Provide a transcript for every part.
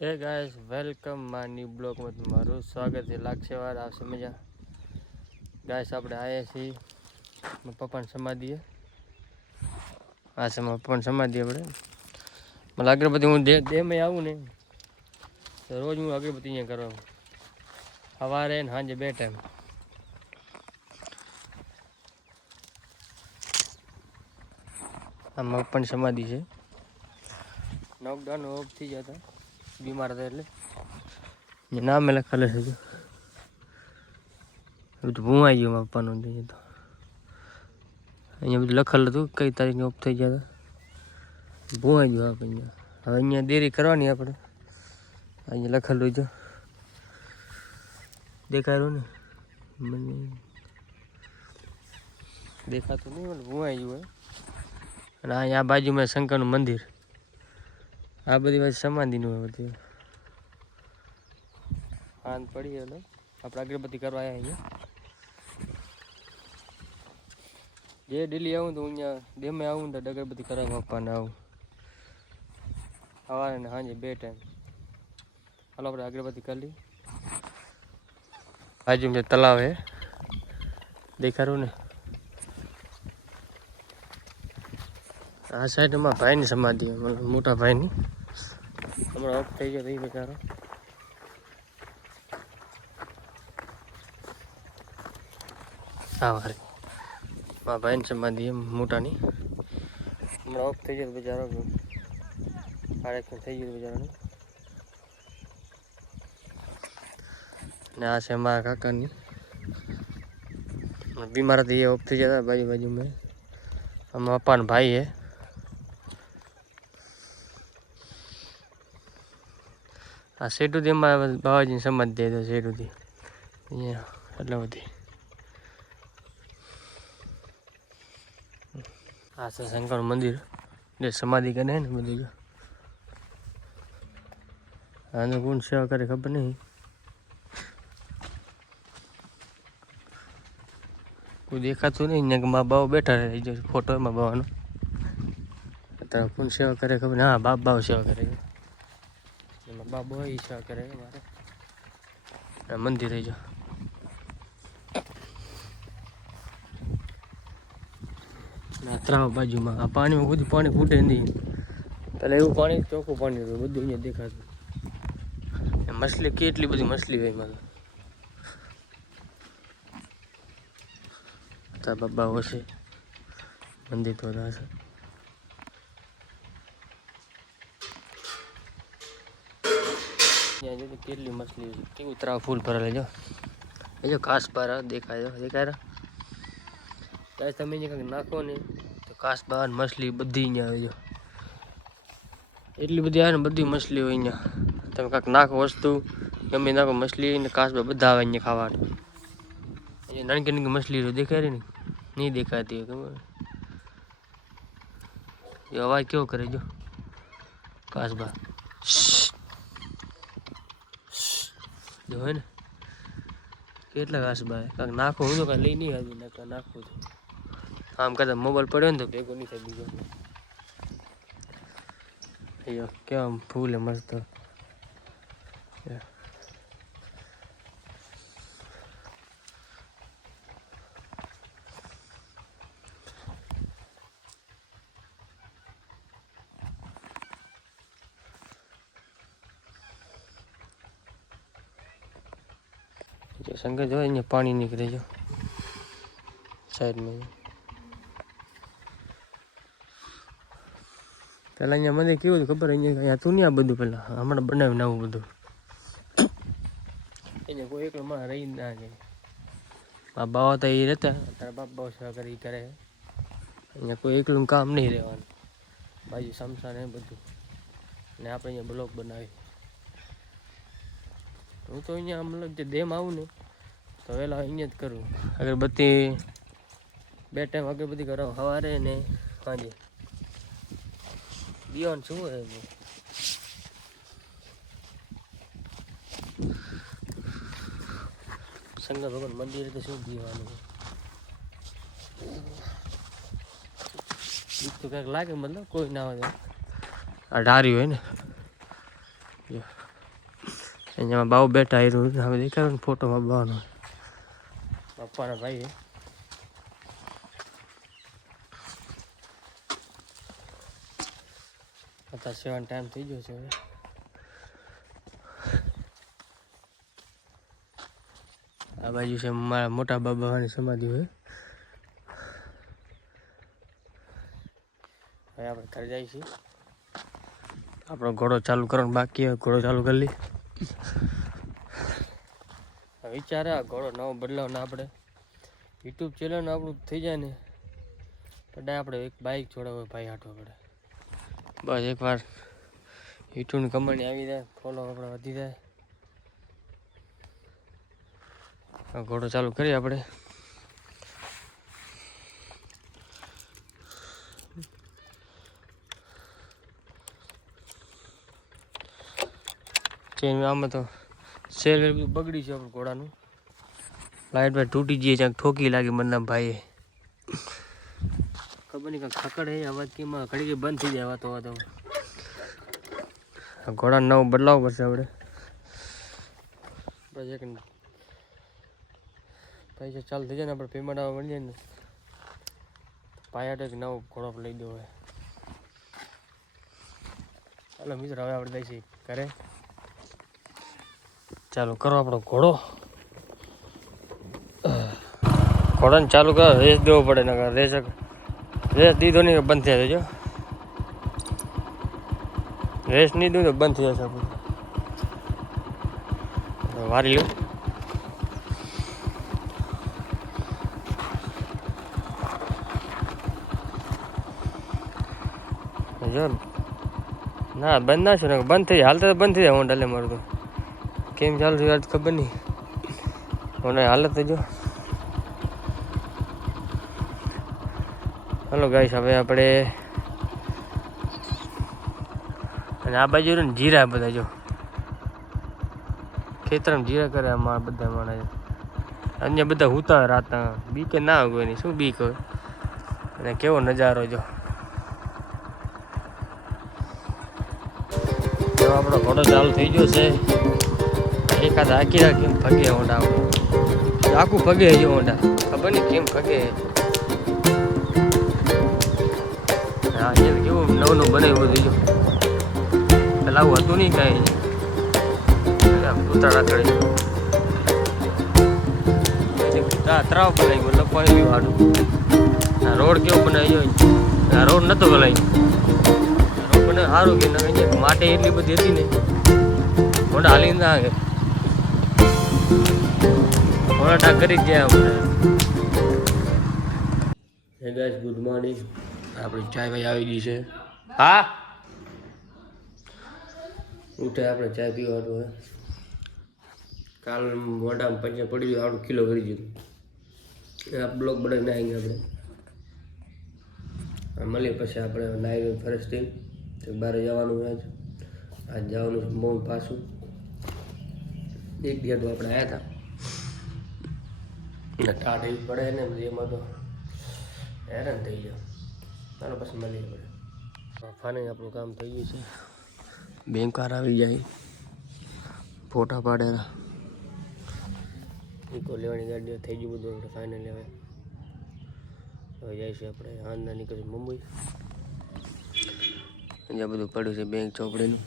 હે guys welcome my new બ્લોગમાં તમારું સ્વાગત છે લાગશે વાર આવશે મજા ગાઈસ આપણે આવ્યા છીએ મારા પપ્પાની સમાધિએ આ છે મારા પપ્પાની સમાધિ આપણે મને અગરબત્તી હું દેમાં આવું ને તો રોજ હું અગરબત્તી અહીંયા કરવા સવારે ને સાંજે બે ટાઈમ આ મારા પપ્પાની સમાધિ છે લોકડાઉન ઓફ થઈ ગયા હતા બીમાર હતા એટલે. નામે લખેલું છે બધું ભૂવાઈ ગયું મારા પપ્પાનું તો. અહીંયા બધું લખેલું હતું કઈ તારીખે ઓફ થઈ ગયા હતા. ભૂવાઈ ગયું આપણે હવે અહીંયા દેરી કરવાની આપણે. અહીંયા લખેલું જો. દેખાયું ને? મને દેખાતું નહીં મને ભૂવાઈ ગયું અને અહીંયા બાજુમાં શંકરનું મંદિર. આ બધી વાત સમાધિનું હોય બધી. પાન પડી એટલે આપણે અગરબત્તી કરવા આવ્યા અહીંયા જે ડેલી આવું તો અહીંયા ડેમે આવું તો અગરબત્તી કરાવવા પપ્પાને આવું. સવારે ને સાંજે બે ટાઈમ હાલો, આપણે અગરબત્તી કરી લઈએ. બાજુમાં તલાવ હે, દેખાડું ને. આ સાઈડમાં ભાઈની સમાધિ મોટા ભાઈની. હમણાં ઓફ થઈ ગયો ભાઈ બિચારો. હા વારે મારા ભાઈની સમાધિ મોટાની. હમણાં ઓફ થઈ ગયો બિચારો. આરેખ થઈ ગયો બિચારાનું. ને આ છે મારા કાકાની. બીમાર હતી એ ઓફ થઈ જતા બાજુ બાજુમાં. આમાં પપ્પાનો ભાઈ હે આ શેઠુથી એમાં બાવાજીને સમાજ દે તો શેઠુથી અહીંયા, એટલે બધી. આ છે શંકર મંદિર. જે સમાધિ કરે ને બધું આને કોણ સેવા કરે ખબર નહીં. કોઈ દેખાતું નહીં અહીંયા કે મા બાવ બેઠા રહે જાય ફોટો એમાં બાવાનો. અત્યારે કોણ સેવા કરે ખબર હા, બાપ બાવ સેવા કરે છે. બાબો એ કરે મારે. મંદિરે ના ત્રાવ બાજુમાં આ પાણીમાં બધું પાણી ફૂટે નહીં. પહેલાં એવું પાણી ચોખ્ખું પાણી હતું બધું અહીંયા દેખાતું. મછલી કેટલી બધી મછલી હોય મારે તો તા બાબા હશે મંદિર તો હશે કેટલી મછલી છે. કેવું ત્રાવ ફૂલ ભરેલા જો. એ જો ઘાસ બાર દેખાય દેખાય રહ્યા? ત્યાં તમે જે કંઈક નાખો ને, તો ઘાસ બહાર મછલી બધી અહીંયા આવે એટલી બધી આવે ને બધી મછલી હોય અહીંયા. તમે કાંઈક નાખો વસ્તુ, ગમે નાખો મછલી ને ઘાસ બધા આવે અહીંયા ખાવાનું. અહીંયા નાની નાનકી મછલી દેખાય રહી ને. નહીં દેખાતી હોય, ખબર એ અવાજ કેવો કરે જો? કાચબા જો હોય ને. કેટલા ઘાસ ભાઈ કાંક નાખો હું તો, કાંઈ લઈ નહીં આવી નકર નાખું છું. આમ કદાચ મોબાઈલ પડ્યો ને તો ભેગો નહીં થાય બીજો. અહીંયા કેવા ફૂલ હે મસ્ત. જો હોય જો અહીંયા પાણી નીકળે જો. સાઈડમાં પેલા અહીંયા મને કેવું ખબર? અહીંયા અહીંયા હતું નહીં આ બધું પેલા. હમણાં બનાવ્યું નવું બધું. એને કોઈ એકલો માં રહી ના જાય. આ બાવા તો એ રહેતા. તારા બાપ બાવ સેવા કરી કરે. અહીંયા કોઈ એકલું કામ નહીં રહેવાનું. બાજુ સમસા ને બધું. ને આપણે અહીંયા બ્લોક બનાવી હું તો અહીંયા મતલબ જે ડેમ આવું ને તો વહેલા અહીંયા જ કરું. અગરબત્તી બે ટાઈમ અગરબત્તી કરાવું. સવારે ને સાંજે. બિયોન શું હોય? શંકર ભગવાન મંદિરે તો શું દીવાનું તો કંઈક લાગે મતલબ કોઈ ના હોય. આ ઢારી હોય ને. અહીંયા બાવ બેઠા એ હવે દેખાડો ને ફોટોમાં બાવાનો પપ્પાના ભાઈ અત્યારે સેવન ટાઈમ થઈ ગયો છે હવે. આ બાજુ છે મારા મોટા બાબાની સમાધિ હોય. હવે આપણે ઘરે જઈએ છીએ. આપણો ઘોડો ચાલુ કરવાનો બાકી ઘોડો ચાલુ કરી લઈ વિચારે આ ઘોડો નવો બદલાવ ને આપણે. યુટ્યુબ ચેનલ આપણું થઈ જાય ને એટલે આપણે એક બાઇક જોડાવે ભાઈ હાટવા પડે. બસ એકવાર યુટ્યુબની કંપની આવી જાય ફોલો આપણે વધી જાય. ઘોડો ચાલુ કરીએ આપણે. ચેન આમાં તો સેલ બગડી છે આપણું ઘોડાનું. લાઇટ બાઇટ તૂટી જઈએ ક્યાંક ઠોકી લાગી મનના ભાઈએ. ખબર નહીં કાંઈક ખકડ હે અવાજ કેમાં ઘડી બંધ થઈ જાય વાતો વાતો. ઘોડા નવો બદલાવ પડશે આપણે. પછી એક પૈસા ચાલુ થઈ જાય ને, આપણે પેમેન્ટ આવવા મળી જાય ને પાયાટો એક નવો ઘોડો લઈ દો હવે. ચાલો મિત્રો, હવે આપણે જઈશું ઘરે. ચાલો કરો આપણો ઘોડો. ઘોડાને ચાલુ કરો, રેસ દેવો પડે ને રેસ રેસ દીધો નહીં બંધ થઈ જજો. રેસ નહીં દઉં તો બંધ થઈ જશે આપણું. વારી લો જો ના, બંધ ના છું ને બંધ થઈ હાલતા તો બંધ થઈ જાય હું ડલે મારું તો. કેમ ચાલુ થયું આજ ખબર નહીં. મને હાલત જો. હલો ગાઈશ હવે આપણે અને આ બાજુ ને જીરા બધા જો. ખેતરમાં જીરા કરે અમારા બધા માણસ. અન્ય બધા હુતા રાતના. બીકે ના હોય નહીં શું બીક હોય? અને કેવો નજારો જો આપણો ઘોડો ચાલુ થઈ ગયો છે. એકાદ રાખ કેમ ફગે હોંડા આખું ફગે છે હોંડા ખબર નહીં કેમ ફગે હા એ કેવું નવું નવું બનાવ્યું બધું જો. પેલા આવું હતું નહીં કાંઈ. ઉતારા કરે ત્રાવ બનાવી મતલબ બી વાળું રોડ કેવો બનાવ્યો આ રોડ નતો ભલાઈ રોડ બને સારું કે ના માટે એટલી બધી હતી ને. મોટા હાલી ના મોટા કરી ગયા આપણે. હે ગાઈસ ગુડ મોર્નિંગ આપણી ચાય ભાઈ આવી ગઈ છે. હા? ઉઠે આપણે ચાય પીવાનું હોય કાલ મોઢામાં પંચે પડી ગયું આટલું કિલો કરી દીધું. આ બ્લોક બનાવીને આવીને આપણે. મળીએ પછી આપણે નાઈ ફરેશ થઈ બહાર જવાનું હોય આજ. આજ જવાનું છે બહુ પાછું. એક દિવસ તો આપણે આવ્યા હતા ટાઢ પડે ને બધી એમાં તો હેરાન થઈ ગયો. ચાલો પછી મળીએ આપણે. ફાને આપણું કામ થઈ ગયું છે. બેંકાર આવી જાય. ફોટા પાડેલા ઇકો લેવાની ગાડીઓ થઈ ગયું બધું આપણે ફાઇનલ હવે. હવે જઈશું આપણે આંધા નીકળી મુંબઈ. અહીંયા બધું પડ્યું છે બેંક ચોપડીનું.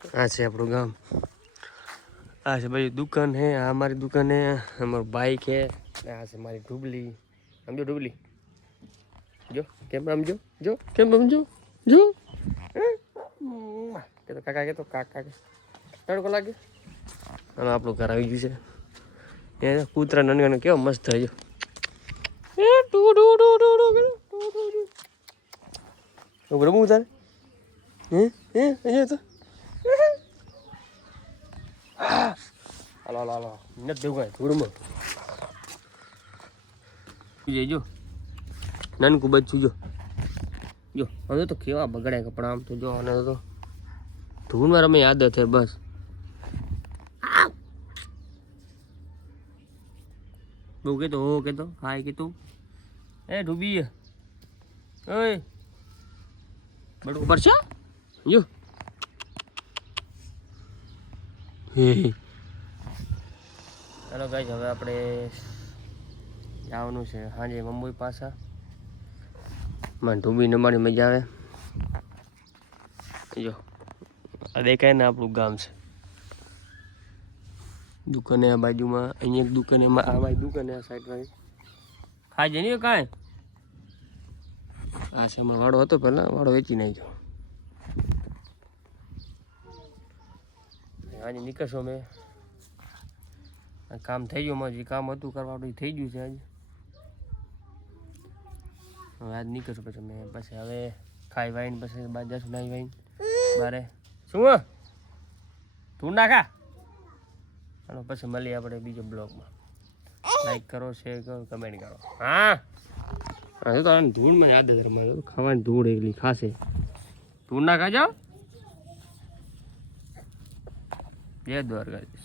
આ છે આપણું ગામ. આ છે ભાઈ દુકાન હે, આ મારી દુકાન હે, અમારું બાઈક હે આ છે મારી ઢુબલી સમજો ઢુબલી જો, કેમ સમજો જો? કેમ સમજો જો? કે તો કાકા કે તો કાકા કે. તડકો લાગે અને આપણું ઘર આવી ગયું છે. એ કૂતરા નનગાનો કેવો મસ્ત થયો એ ટુ ટુ ટુ ટુ ટુ ટુ ટુ રમવું તારે હે? હે? અહીંયા તો. હાલો હાલો હાલો. નથી દેવું ધૂળમાં. જઈજો નાનકું બચ્ચું જો. જો હવે તો કેવા બગડ્યા કપડા આમ તો જો અને તો ધૂળમાં રમે આદત છે બસ. બહુ કહેતો હો કહેતો હાય કીધું એ ડૂબી ઓય. બરોબર છે? જો. હે. ચાલો ગાઈઝ હવે આપણે જવાનું છે. સાંજે મુંબઈ પાછા. મને ડૂબીને નમાડી મજા આવે. જો, આ દેખાય ને આપણું ગામ છે. દુકાને આ બાજુમાં, અહીંયા એક દુકાને આ બાજુ દુકાને આ સાઈડમાં ખાજે નહીં કાંઈ? આ છે વાડો હતો પહેલાં વાડો વેચી નાખ્યો. આજે નીકળશો મેં કામ થઈ ગયું મારું જે કામ હતું કરવાનું થઈ ગયું છે આજે. હવે આજ નીકળશું પછી મેં પછી હવે ખાઈ વાઈને પછી બાર જશું નાઈ વાઈને. બારે. શું તું ના ખા ચાલો પછી મળીએ આપણે બીજો બ્લોગમાં. લાઈક કરો શેર કરો કમેન્ટ કરો. હા? હા તો આને ધૂળ મને આદત રમાય ખાવાની ધૂળ એકલી ખાશે. ધૂળ ના ખાજો જય દ્વારકાધીશ